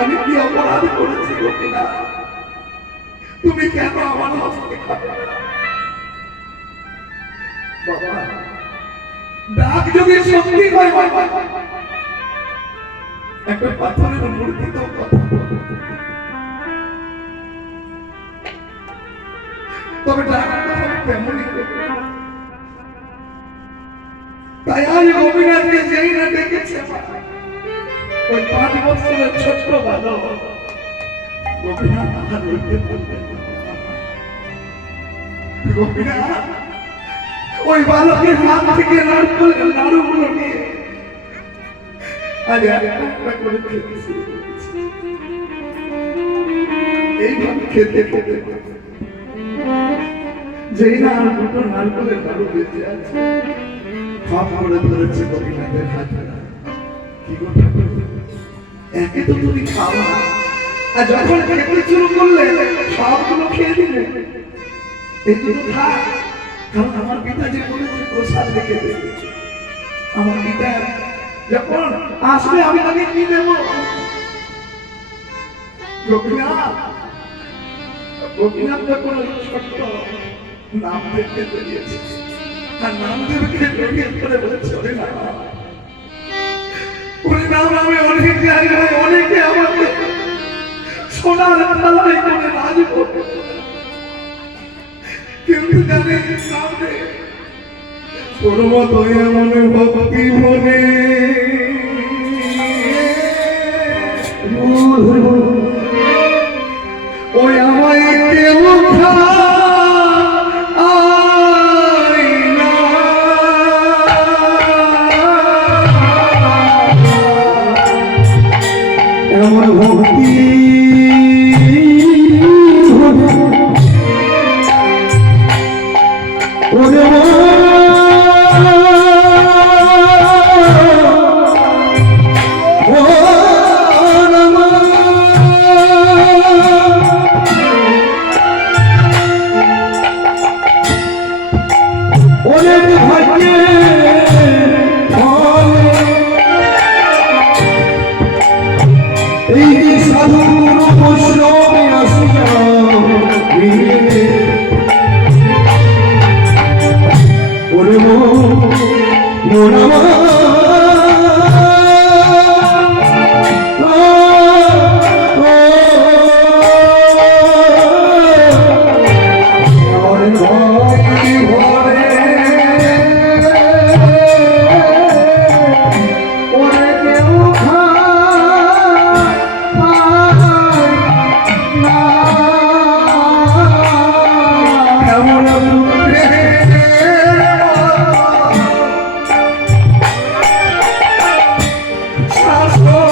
আমি কি অপরাধ করেছি গোপীনা? তুমি কেন আমার হস্তে খাবে? বাবা, ডাক যদি সত্যি হয় বাবা, একটা পাথরের মূর্তি তো কথা বলে, তবে ডাকটা হবে তেমনই। তাই আজ গোপীনাথকে যেই না ডেকেছে ওই 5 বছরের ছোট্ট বালক গোপীনাথ আর রইতে পারলেন না। গোপীনাথ ওই বালকের হাত থেকে নাড়ুগুলো নিয়ে আজ একটা করে খেতে শুরু করেছে। এইভাবে খেতে খেতে যেই না আর দুটো নারকেলের নাড়ু বেঁচে আছে, সব করে ধরেছে গোপীনাথের হাতে। কি গো ঠাকুর, একে তো তুমি খাওয়া, আর যখন খেতে শুরু করলে সবগুলো খেয়ে দিলে। এইগুলো থাক, কারণ আমার পিতা যে বলেছে প্রসাদ রেখে দেবে। আমার পিতা যখন আসবে আমি তাকে কি দেব? গোপীনাথ গোপীনাথ যখন ছোট্ট নাম দেখতে বেরিয়েছে, আর নাম দেবকে জড়িয়ে ধরে বলেছে, ওরে না ওরে নাম, আমি অনেক জায়গায় অনেকে আমাকে সোনার থালায় করে রাজবো, কিন্তু জানে নাম দে তোর মতো এমন ভক্তি মনে ওই আমায় কেউ এমন ভক্তি Oh